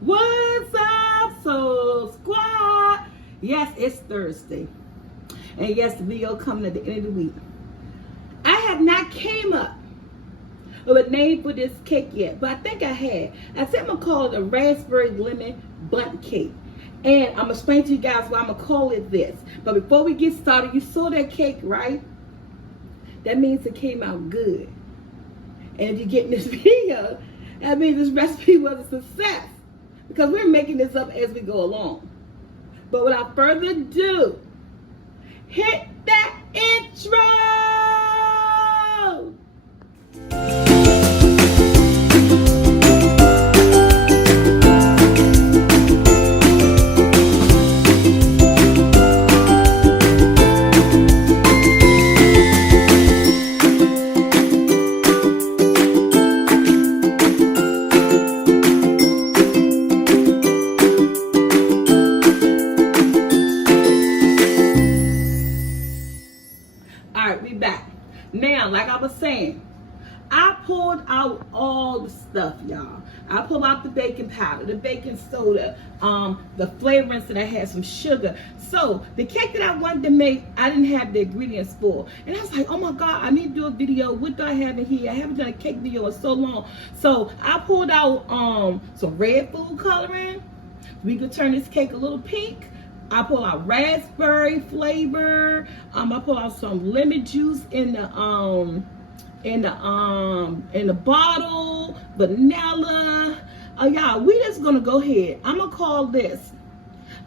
What's up, Soul Squad? Yes, it's Thursday. And yes, the video coming at the end of the week. I have not came up with a name for this cake yet, but I think I had. I said I'm going to call it a raspberry lemon bundt cake. And I'm going to explain to you guys why I'm going to call it this. But before we get started, you saw that cake, right? That means it came out good. And if you're getting this video, that means this recipe was a success. Because we're making this up as we go along. But without further ado, hit that intro! Now, like I was saying, I pulled out all the stuff, y'all. I pulled out the baking powder, the baking soda, the flavorants that I had, some sugar. So the cake that I wanted to make, I didn't have the ingredients for. And I was like, oh my God, I need to do a video. What do I have in here? I haven't done a cake video in so long. So I pulled out some red food coloring. We could turn this cake a little pink. I pull out raspberry flavor. I pull out some lemon juice in the bottle, vanilla. Y'all, we just gonna go ahead. I'm gonna call this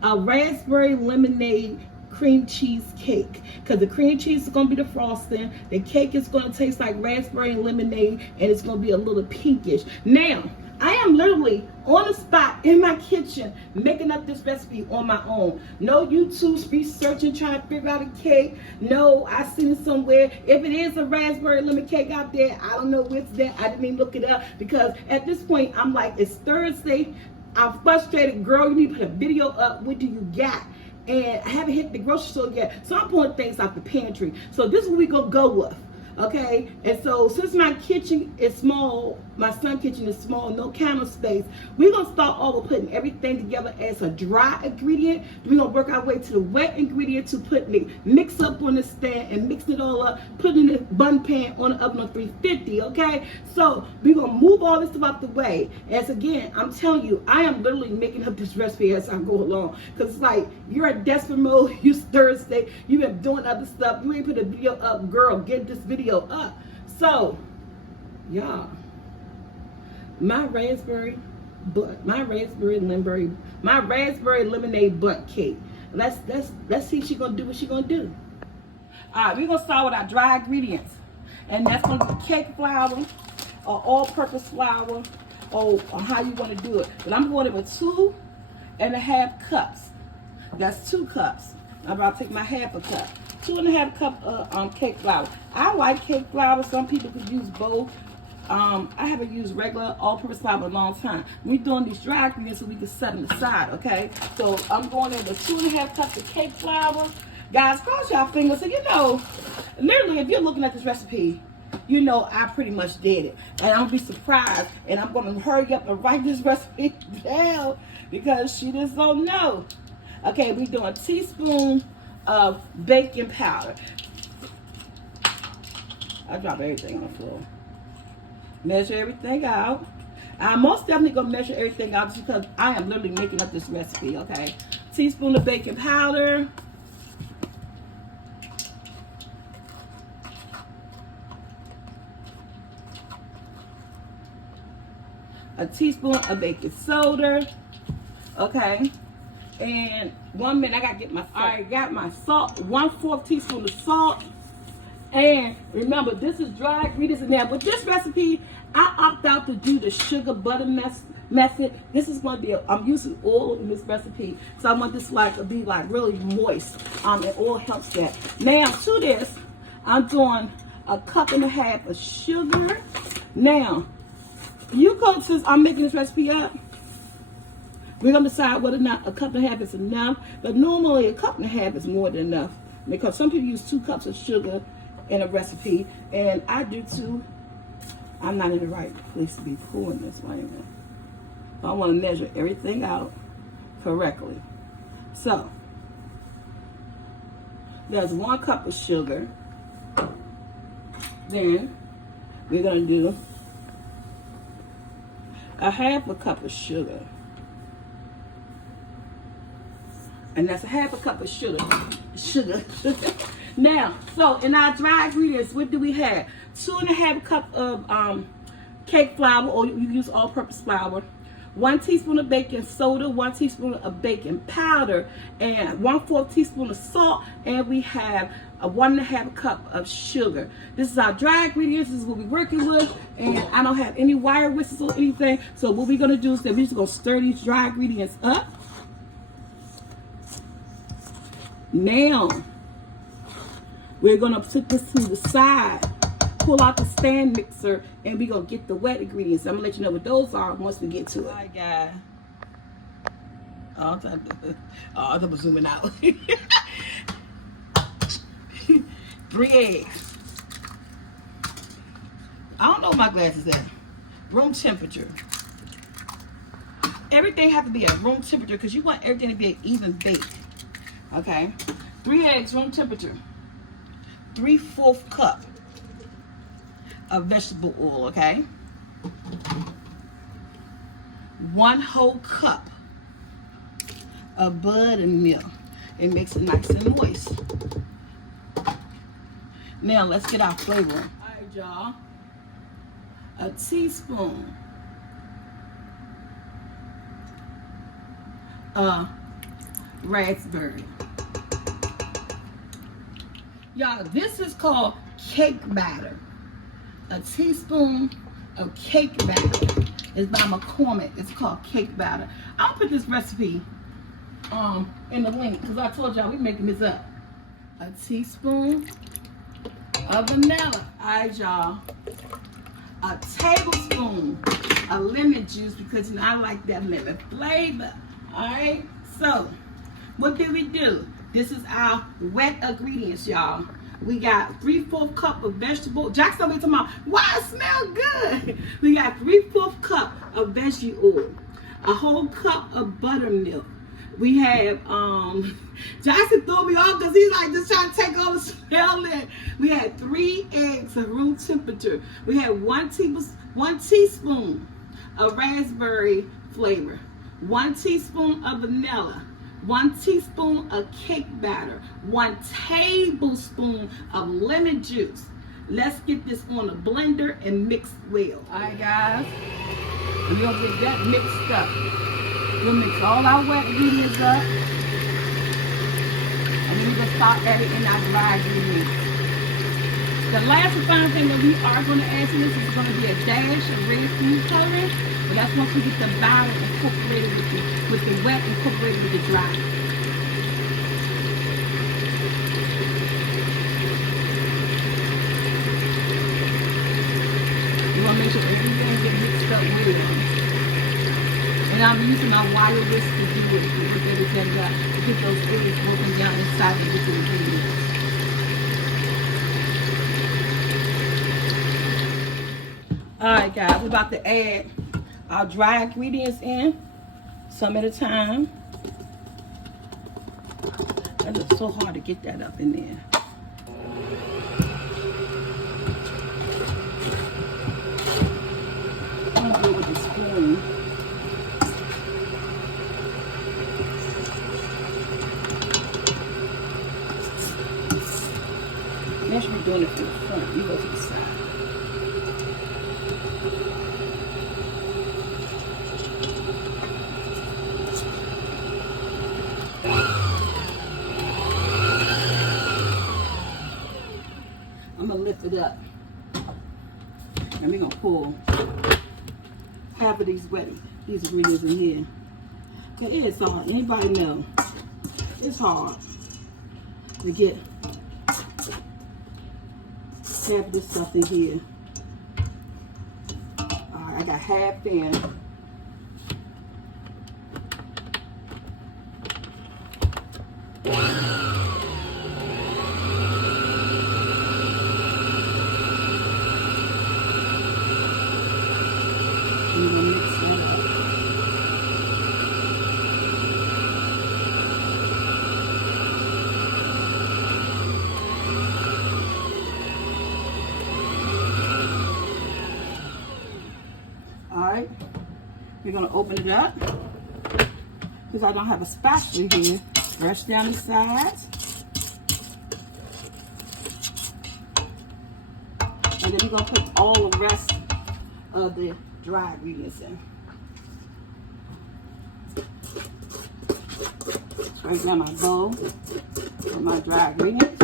a raspberry lemonade cream cheese cake, because the cream cheese is gonna be the frosting. The cake is gonna taste like raspberry and lemonade, and it's gonna be a little pinkish. Now, I am literally on the spot in my kitchen making up this recipe on my own. No YouTube researching, trying to figure out a cake. No, I seen it somewhere. If it is a raspberry lemon cake out there, I don't know what's that. I didn't even look it up, because at this point I'm like, it's Thursday. I'm frustrated. Girl, you need to put a video up. What do you got? And I haven't hit the grocery store yet, so I'm pulling things out the pantry. So this is what we gonna go with. Okay, and so since my kitchen is small, my son's kitchen is small, no counter space, we're going to start off with putting everything together as a dry ingredient. We're going to work our way to the wet ingredient, to putting the mix up on the stand and mixing it all up, putting the bun pan on the oven on 350, okay? So we're going to move all this stuff out the way. As again, I'm telling you, I am literally making up this recipe as I go along, because it's like, you're in desperate mode, it's Thursday, you've been doing other stuff, you ain't put a video up, girl, get this video up. So y'all, my raspberry lemonade bundt cake. Let's see if she's gonna do what she's gonna do. All right, we're gonna start with our dry ingredients, and that's gonna be cake flour or all-purpose flour, or how you want to do it. But I'm going with 2.5 cups. That's 2 cups. I'm about to take my half a cup. 2.5 cup of cake flour. I like cake flour. Some people could use both. I haven't used regular all-purpose flour in a long time. We're doing these dry ingredients so we can set them aside, okay? So I'm going in with 2.5 cups of cake flour. Guys, cross your fingers. So you know, literally, if you're looking at this recipe, you know I pretty much did it. And I'll be surprised. And I'm going to hurry up and write this recipe down, because she just don't know. Okay, we're doing a teaspoon of baking powder. I drop everything on the floor. Measure everything out. I'm most definitely gonna measure everything out, just because I am literally making up this recipe, okay? Teaspoon of baking powder. A teaspoon of baking soda, okay? And 1 minute, I gotta get my salt. I got my salt, 1/4 teaspoon of salt. And remember, this is dry ingredients in there. With this recipe, I opt out to do the sugar butter method. This is going to be, I'm using oil in this recipe, so I want this to be really moist. And oil helps that. Now to this, I'm doing 1.5 cups of sugar. Now, you go, since I'm making this recipe up, we're going to decide whether or not 1.5 cups is enough. But normally 1.5 cups is more than enough, because some people use 2 cups of sugar in a recipe, and I do too. I'm not in the right place to be pouring this. Wait a minute. I want to measure everything out correctly. So, there's 1 cup of sugar. Then, we're going to do a 1/2 cup of sugar. And that's a 1/2 cup of sugar. Now, so in our dry ingredients, what do we have? 2 1/2 cup of cake flour, or you use all-purpose flour. 1 teaspoon of baking soda, 1 teaspoon of baking powder, and 1/4 teaspoon of salt. And we have a 1 1/2 cup of sugar. This is our dry ingredients. This is what we're working with. And I don't have any wire whistles or anything. So what we're going to do is that we're just going to stir these dry ingredients up. Now, we're going to put this to the side, pull out the stand mixer, and we're going to get the wet ingredients. I'm going to let you know what those are once we get to it. All right, guys. I'm zooming out. 3 eggs. I don't know what my glasses at. Room temperature. Everything has to be at room temperature because you want everything to be an even bake. Okay, 3 eggs, room temperature. 3/4 cup of vegetable oil, okay? 1 whole cup of buttermilk. It makes it nice and moist. Now let's get our flavor. All right, y'all. A teaspoon of raspberry. Y'all, this is called cake batter. A teaspoon of cake batter. It's by McCormick. It's called cake batter. I'll put this recipe in the link because I told y'all we making this up. A teaspoon of vanilla. All right, y'all. A tablespoon of lemon juice because you know I like that lemon flavor. All right. So, what did we do? This is our wet ingredients, y'all. We got 3/4 cup of vegetable. Jackson be talking about, wow, it smells good. We got 3/4 cup of veggie oil, a whole cup of buttermilk. We have, Jackson threw me off because he's like just trying to take all the smell in. We had 3 eggs at room temperature. We had 1 teaspoon of raspberry flavor, 1 teaspoon of vanilla, 1 teaspoon of cake batter, 1 tablespoon of lemon juice. Let's get this on a blender and mix well. All right, guys. We're going to get that mixed up. We'll mix all our wet ingredients up. And then we're going to start adding in our dry ingredients. The last and final thing that we are going to add to this is going to be a dash of red food coloring. But that's once we get the batter incorporated with the wet incorporated with the dry. You want to make sure everything gets mixed up well. And I'm using my wire whisk to do it, to get everything up, to get those eggs working down inside of the ingredients. Alright guys, we're about to add our dry ingredients in, some at a time. And it's so hard to get that up in there. I'm gonna do it with a spoon. Next we're doing it to the front, you go to the side. I'm gonna lift it up. And we're gonna pull half of these ingredients in here. Cause it's hard. Anybody know? It's hard to get half of this stuff in here. Alright, I got half in. I'm gonna mix that up. We're gonna open it up because I don't have a spatula here. Brush down the sides. And then we're gonna put all the rest of the dry ingredients in. Straighten out my bowl with my dry ingredients.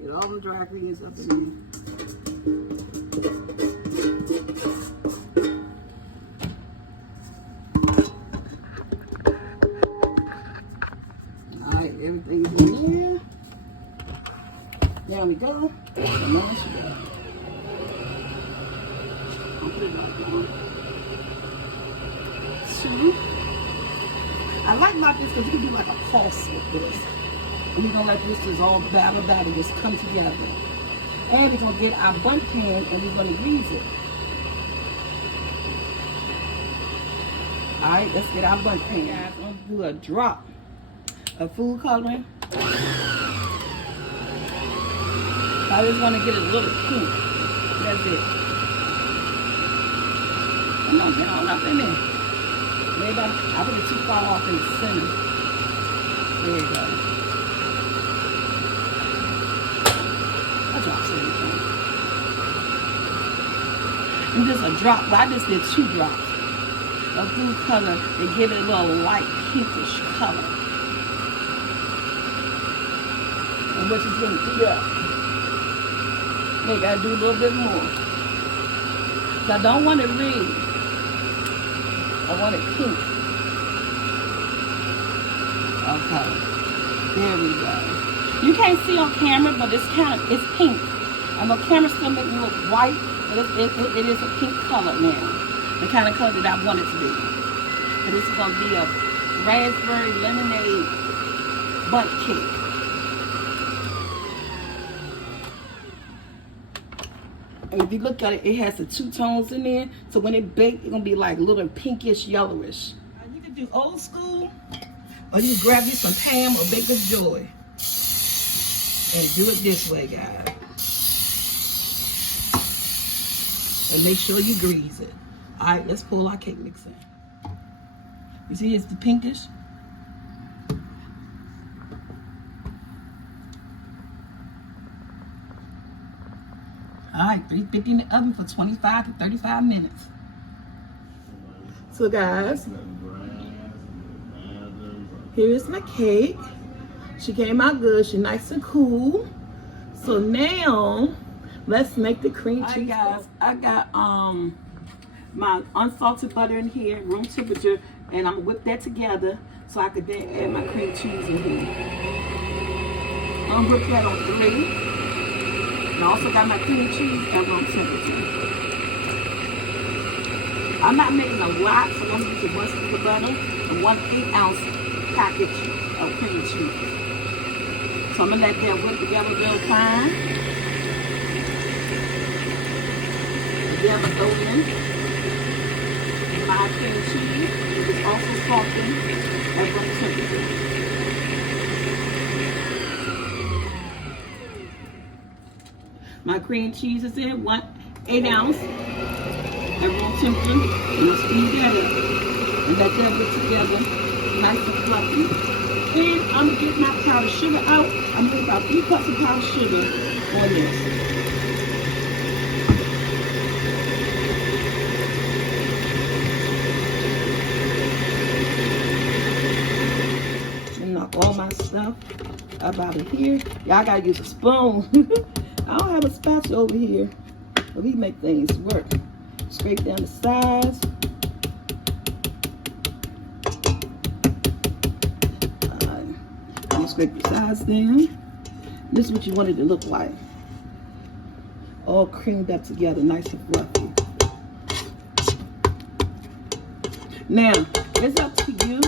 Get all the dry ingredients up in there. Everything's in there. There we go. And there she goes. I'll put it right down. 2. I like this because you can do like a pulse with this. And we're going to let this just all batter just come together. And we're going to get our bun pan and we're going to grease it. Alright, let's get our bun pan. Guys, I'm going to do a drop of food coloring. I just want to get it a little pink. That's it. Come on, get all up in there. Maybe I put it too far off in the center. There you go. I dropped everything. And just a drop, but I just did 2 drops of food color to give it a little light pinkish color. And what you're going to do up. Maybe I do a little bit more. So I don't want it red. I want it pink. Okay. There we go. You can't see on camera, but it's pink. I know camera still make it look white, but it is a pink color now. The kind of color that I want it to be. And this is going to be a raspberry lemonade bundt cake. And if you look at it, it has the 2 tones in there. So when it bakes, it's going to be like a little pinkish, yellowish. You can do old school, or you can grab you some Pam or Baker's Joy. And do it this way, guys. And make sure you grease it. All right, let's pull our cake mix in. You see it's the pinkish? All right, 350 in the oven for 25 to 35 minutes. So guys, here is my cake. She came out good. She's nice and cool. So now, let's make the cream cheese. All right, guys, I got my unsalted butter in here, room temperature, and I'm gonna whip that together so I could then add my cream cheese in here. I'm gonna whip that on 3. I also got my cream cheese at room temperature. I'm not making a lot, so I'm going to use 1 scoop of butter and 1 8-ounce package of cream cheese. So I'm going to let that whip together real fine. Then I'm going to throw in my cream cheese, which is also salted at room temperature. My cream cheese is in 1 8-ounce at room temperature. And I'll speed that up and let that whip together nice and fluffy. And I'm gonna get my powdered sugar out. I'm gonna put about 3 cups of powdered sugar on this. And knock all my stuff up out of here. Y'all gotta use a spoon. I don't have a spatula over here, but we make things work. Scrape down the sides. You scrape your sides down. This is what you want it to look like. All creamed up together, nice and fluffy. Now, it's up to you.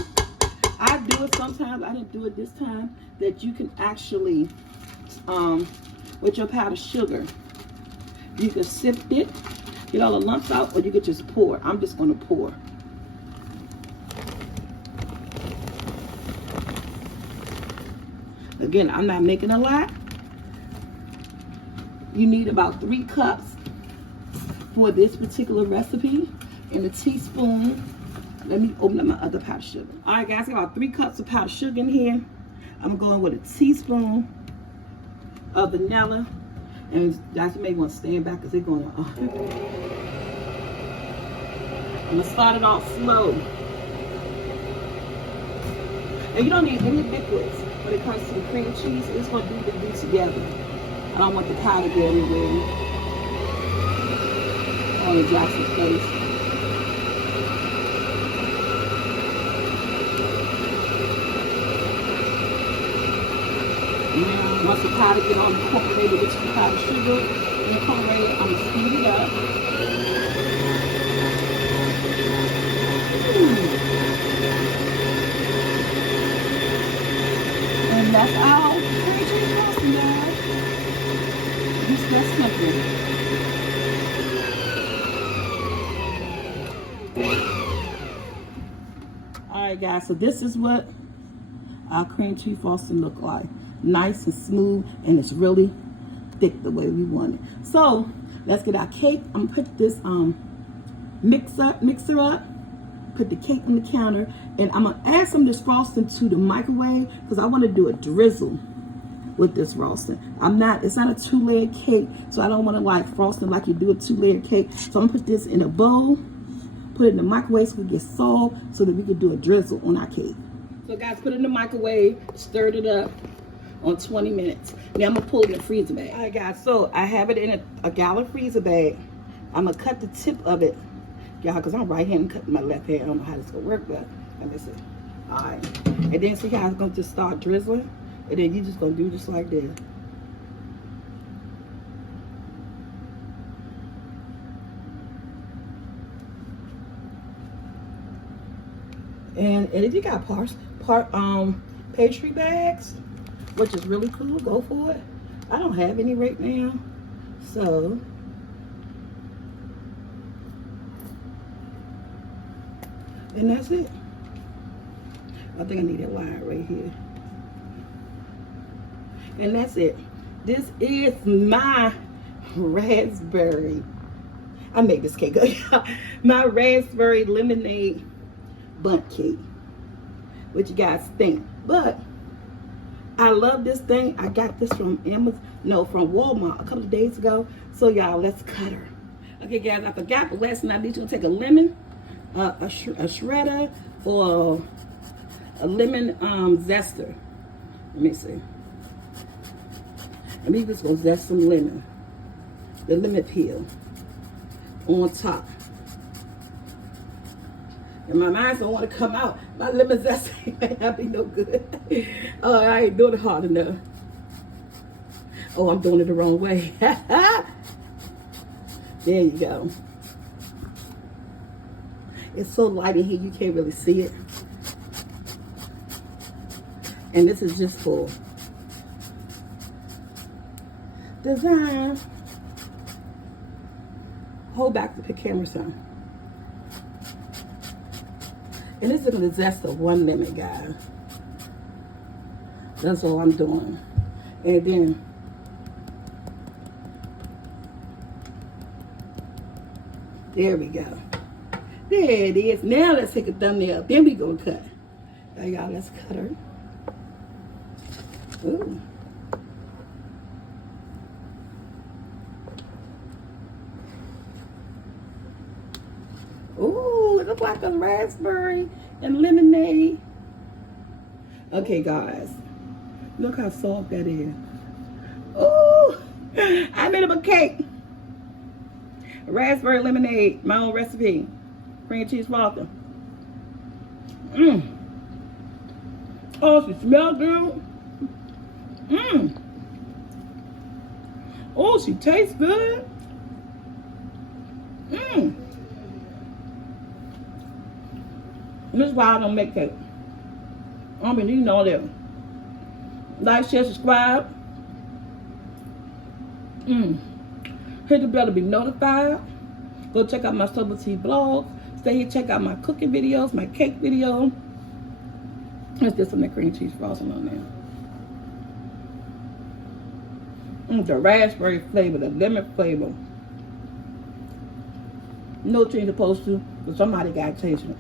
I do it sometimes. I didn't do it this time. That you can actually, with your powdered sugar, you can sift it, get all the lumps out, or you could just pour. I'm just going to pour. Again, I'm not making a lot. You need about 3 cups for this particular recipe, and a teaspoon. Let me open up my other powdered sugar. All right, guys, I got about 3 cups of powdered sugar in here. I'm going with a teaspoon of vanilla, and guys, you may want to stand back because they're going to. I'm gonna start it off slow. And you don't need any liquids when it comes to the cream cheese. It's gonna do the do together. I don't want the pie to go anywhere. On the Jackson place. Now, once the powder get on incorporated with the powdered sugar, incorporated, I'm gonna speed it up. And that's all cream cheese frosting, guys. It's that simple. Alright, guys, so this is what our cream cheese frosting look like. Nice and smooth, and it's really thick the way we want it. So let's get our cake. I'm gonna put this mixer up, put the cake on the counter, and I'm gonna add some of this frosting to the microwave because I want to do a drizzle with this frosting. It's not a 2-layer cake, so I don't want to like frosting like you do a 2-layer cake. So I'm gonna put this in a bowl, put it in the microwave so it gets soft, so that we can do a drizzle on our cake. So guys, put it in the microwave, stirred it up on 20 minutes. Now I'm gonna pull it in the freezer bag. All right, guys, so I have it in a gallon freezer bag. I'm gonna cut the tip of it, y'all, because I'm right hand cutting my left hand. I don't know how this is gonna work, but let me see. All right, and then see how it's gonna just start drizzling, and then you're just gonna do just like this. And if you got pastry bags, which is really cool, go for it. I don't have any right now, so and that's it. I think I need a line right here. And that's it. This is my raspberry. I made this cake. My raspberry lemonade bundt cake. What you guys think? But I love this thing. I got this from from Walmart a couple of days ago. So y'all, let's cut her. Okay, guys, I forgot, but last night I need you to take a lemon, a shredder, or a lemon zester. Let me see. And we just gonna zest some lemon, the lemon peel on top. And my mind don't want to come out. My lemon zest may not be no good. Oh, I ain't doing it hard enough. Oh, I'm doing it the wrong way. There you go. It's so light in here you can't really see it. And this is just for design. Hold back the camera some. And this is going to zest of 1 lemon, guys. That's all I'm doing. And then there we go. There it is. Now let's take a thumbnail. Then we go cut. Now y'all, let's cut her. Ooh. Ooh, it looks like a raspberry and lemonade. Okay, guys. Look how soft that is. Ooh, I made up a cake. Raspberry lemonade, my own recipe. Cream cheese frosting. Oh, she smells good. Oh, she tastes good. This is why I don't make cake. I don't be needing all that. Like, share, subscribe. Hit the bell to be notified. Go check out my SoulfulT blog. Stay here, check out my cooking videos, my cake video. Let's get some of that cream cheese frosting on there. The raspberry flavor, the lemon flavor. No what you ain't supposed to, but somebody got to taste it.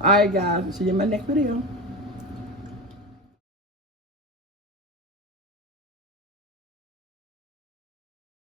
Alright guys, see you in my next video.